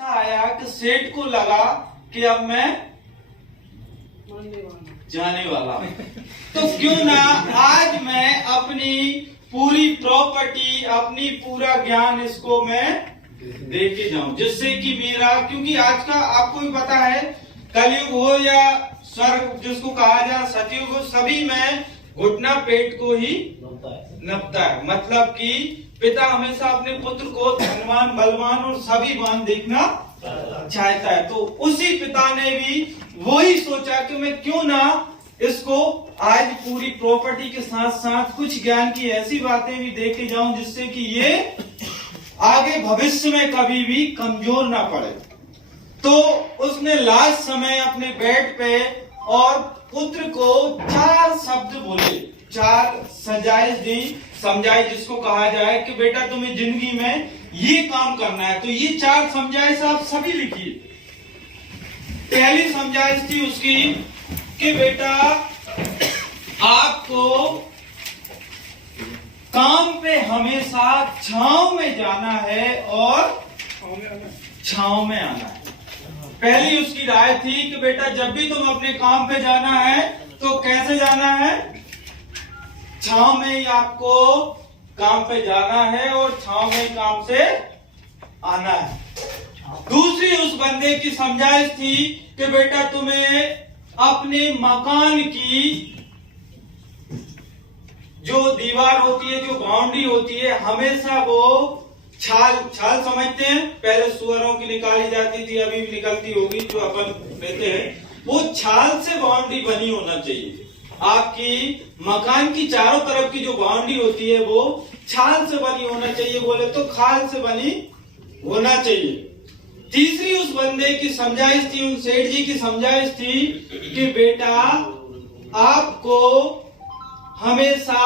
आया कि सेठ को लगा कि अब मैं जाने वाला हूं, तो क्यों ना आज मैं अपनी पूरी प्रॉपर्टी, अपनी पूरा ज्ञान इसको मैं दे के जाऊं, जिससे कि मेरा, क्योंकि आज का आपको भी पता है कलयुग हो या स्वर्ग जिसको कहा जाए सतयुग हो, सभी में घुटना पेट को ही नपता है। मतलब कि पिता हमेशा अपने पुत्र को धनवान, बलवान और सभी वान देखना चाहता है। तो उसी पिता ने भी वही सोचा कि मैं क्यों ना इसको आज पूरी प्रॉपर्टी के साथ साथ कुछ ज्ञान की ऐसी बातें भी दे के जाऊं जिससे कि ये आगे भविष्य में कभी भी कमजोर ना पड़े। तो उसने लास्ट समय अपने बेड पे और पुत्र को 4 शब्द बोले, 4 समझाइश दी, समझाइश जिसको कहा जाए कि बेटा तुम्हें जिंदगी में ये काम करना है। तो ये 4 समझाइश आप सभी लिखिए। पहली समझाइश थी उसकी कि बेटा आपको काम पे हमेशा छांव में जाना है और छांव में आना है। पहली उसकी राय थी कि बेटा जब भी तुम अपने काम पे जाना है तो कैसे जाना है, छांव में ही आपको काम पे जाना है और छांव में काम से आना है। दूसरी उस बंदे की समझाइश थी कि बेटा तुम्हें अपने मकान की जो दीवार होती है, जो बाउंड्री होती है, हमेशा वो छाल समझते हैं, पहले सुअरों की निकाली जाती थी, अभी भी निकलती होगी जो अपन लेते हैं, वो छाल से बाउंड्री बनी होना चाहिए। आपकी मकान की चारों तरफ की जो बाउंड्री होती है वो छाल से बनी होना चाहिए, बोले तो खाल से बनी होना चाहिए। तीसरी उस बंदे की समझाइश थी, उन सेठ जी की समझाइश थी कि बेटा आपको हमेशा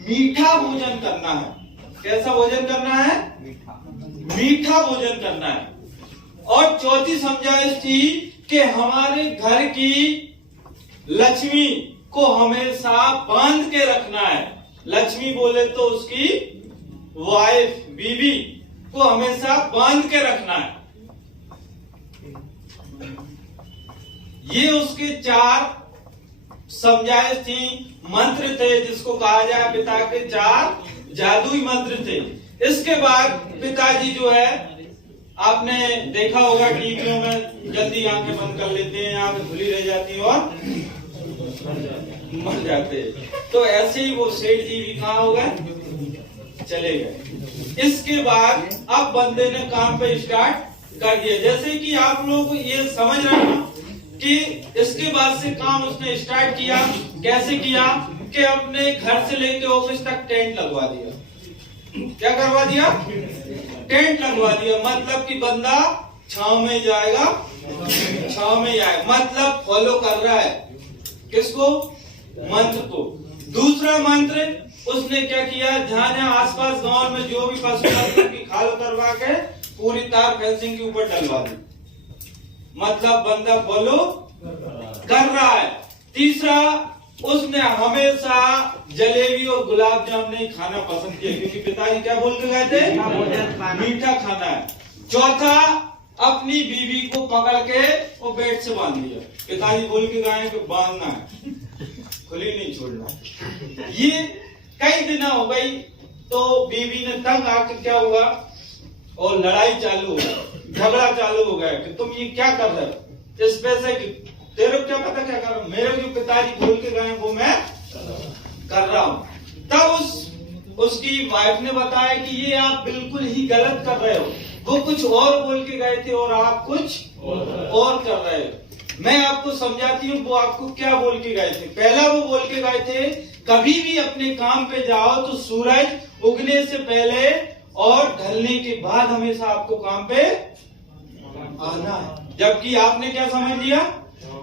मीठा भोजन करना है। कैसा भोजन करना है? मीठा भोजन करना है। और चौथी समझाइश थी कि हमारे घर की लक्ष्मी को हमेशा बांध के रखना है। लक्ष्मी बोले तो उसकी वाइफ, बीवी को हमेशा बांध के रखना है। ये उसके 4 समझाइश थी, मंत्र थे, जिसको कहा जाए पिता के 4 जादुई मंत्र थे। इसके बाद पिताजी जो है, आपने देखा होगा टीवियों में जल्दी आंखें बंद कर लेते हैं, आंखें खुली रह जाती है और मर जाते हैं। तो ऐसे ही वो सेठ जी भी कहाँ हो गए, चले गए। इसके बाद अब बंदे ने काम पे स्टार्ट कर दिया। जैसे कि आप लोग ये समझ रहे हैं कि इसके बाद से काम उसने स्टार्ट किया। कैसे किया कि अपने घर से लेके ऑफिस तक टेंट लगवा दिया। क्या करवा दिया? टेंट लगवा दिया। मतलब कि बंदा छांव में जाएगा, छांव में जाएगा, मतलब फॉलो कर रहा है किसको? मंत्र को। दूसरा मंत्र उसने क्या किया, जहां जहां आसपास गांव में जो भी पशु की खाल उतरवा के पूरी तार फेंसिंग के ऊपर डलवा दी। मतलब बंदा फॉलो कर रहा है। तीसरा, उसने हमेशा जलेबी और गुलाब जामुन नहीं खाना पसंद किया, क्योंकि पिताजी क्या बोल के गए थे, मीठा खाना है। चौथा, अपनी बीवी को पकड़ के वो बेड से बांध दिया। पिताजी बोल के गए कि बांधना है, खुली नहीं छोड़ना। ये कई दिन हो गई तो बीवी ने तंग आके क्या हुआ, और लड़ाई चालू हो गई, झगड़ा चालू हो गया कि तुम ये क्या कर रहे हो, इस पैसे की तेरे को क्या पता क्या कर रहा हूं, मेरे जो पिताजी बोल के गए वो मैं कर रहा हूं। तब उसकी वाइफ ने बताया कि ये आप बिल्कुल ही गलत कर रहे हो, वो कुछ और बोल के गए थे और आप कुछ और कर रहे हो। मैं आपको समझाती हूँ वो आपको क्या बोल के गए थे। पहला वो बोल के गए थे कभी भी अपने काम पे जाओ तो सूरज उगने से पहले और ढलने के बाद हमेशा आपको काम पे आना है। जबकि आपने क्या समझ लिया,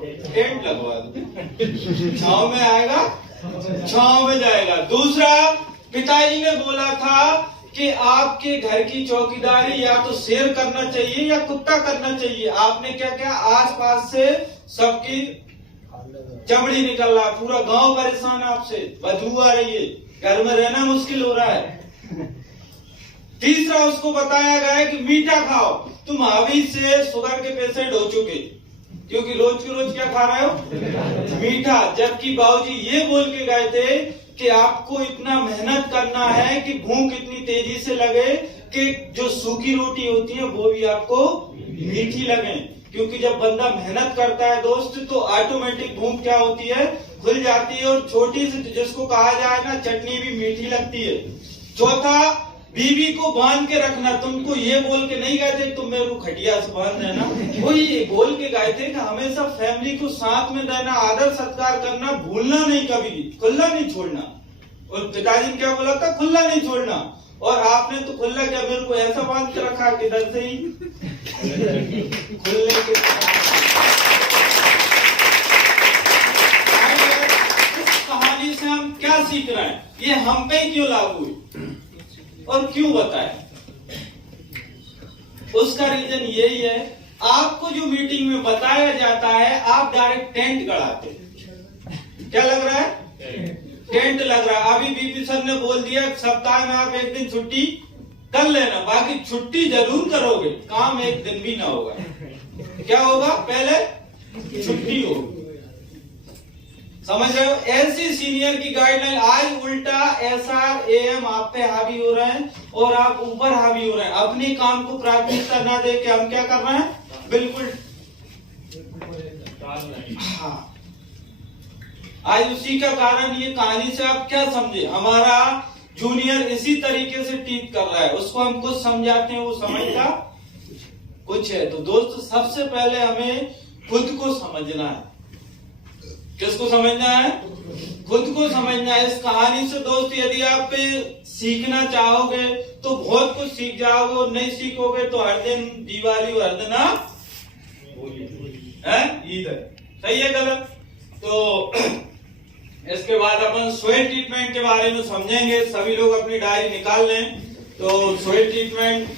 टेंट लगवा दो, छांव में आएगा, छांव में जाएगा। दूसरा, पिताजी ने बोला था कि आपके घर की चौकीदारी या तो शेर करना चाहिए या कुत्ता करना चाहिए। आपने क्या किया, आसपास से सबकी चमड़ी निकल रहा, पूरा गांव परेशान आपसे, बदबू आ रही है, घर में रहना मुश्किल हो रहा है। तीसरा उसको बताया गया है कि मीठा खाओ। तुम अभी से शुगर के पेशेंट हो चुके, क्योंकि रोज के रोज क्या खा रहे हो, मीठा। जबकि बाबूजी ये बोल के गए थे कि आपको इतना मेहनत करना है कि भूख इतनी तेजी से लगे कि जो सूखी रोटी होती है वो भी आपको मीठी लगे। क्योंकि जब बंदा मेहनत करता है दोस्त, तो ऑटोमेटिक भूख क्या होती है, खुल जाती है, और छोटी सी जिसको कहा जाए ना, चटनी भी मीठी लगती है। चौथा, बीवी को बांध के रखना। तुमको ये बोल के नहीं गए थे तुम मेरे को खटिया से बांध देना, वो ये बोल के गए थे कि हमेशा फैमिली को साथ में रहना, आदर सत्कार करना, भूलना नहीं, कभी भी खुला नहीं छोड़ना। और पिताजी ने क्या बोला था, खुला नहीं छोड़ना। और आपने तो खुला क्या, मेरे को ऐसा बांध के रखा किधर से ही खुलने के। इस कहानी से हम क्या सीख रहे हैं, ये हम पे क्यों लागू हुई और क्यों बताए? उसका रीजन यही है, आपको जो मीटिंग में बताया जाता है आप डायरेक्ट टेंट गड़ाते। क्या लग रहा है, टेंट लग रहा है। अभी बीपी सर ने बोल दिया सप्ताह में आप एक दिन छुट्टी कर लेना, बाकी छुट्टी जरूर करोगे, काम एक दिन भी ना होगा। क्या होगा, पहले छुट्टी होगी। समझ रहे हो, ऐसी सीनियर की गाइडलाइन। आज उल्टा एसआर एएम आप पे हावी हो रहे हैं और आप ऊपर हावी हो रहे हैं। अपने काम को प्राथमिकता ना दे के हम क्या कर रहे हैं, बिल्कुल हाँ। आज उसी का कारण, ये कहानी से आप क्या समझे, हमारा जूनियर इसी तरीके से ट्रीट कर रहा है, उसको हम कुछ समझाते हैं वो समझता कुछ है। तो दोस्त सबसे पहले हमें खुद को समझना है। किसको समझना है, खुद को समझना है। इस कहानी से दोस्त यदि आप सीखना चाहोगे तो बहुत कुछ सीख जाओगे, और नहीं सीखोगे तो हर दिन दिवाली और हर दिन ईद है। सही है गलत? तो इसके बाद अपन सोइल ट्रीटमेंट के बारे में समझेंगे। सभी लोग अपनी डायरी निकाल लें। तो सोइल ट्रीटमेंट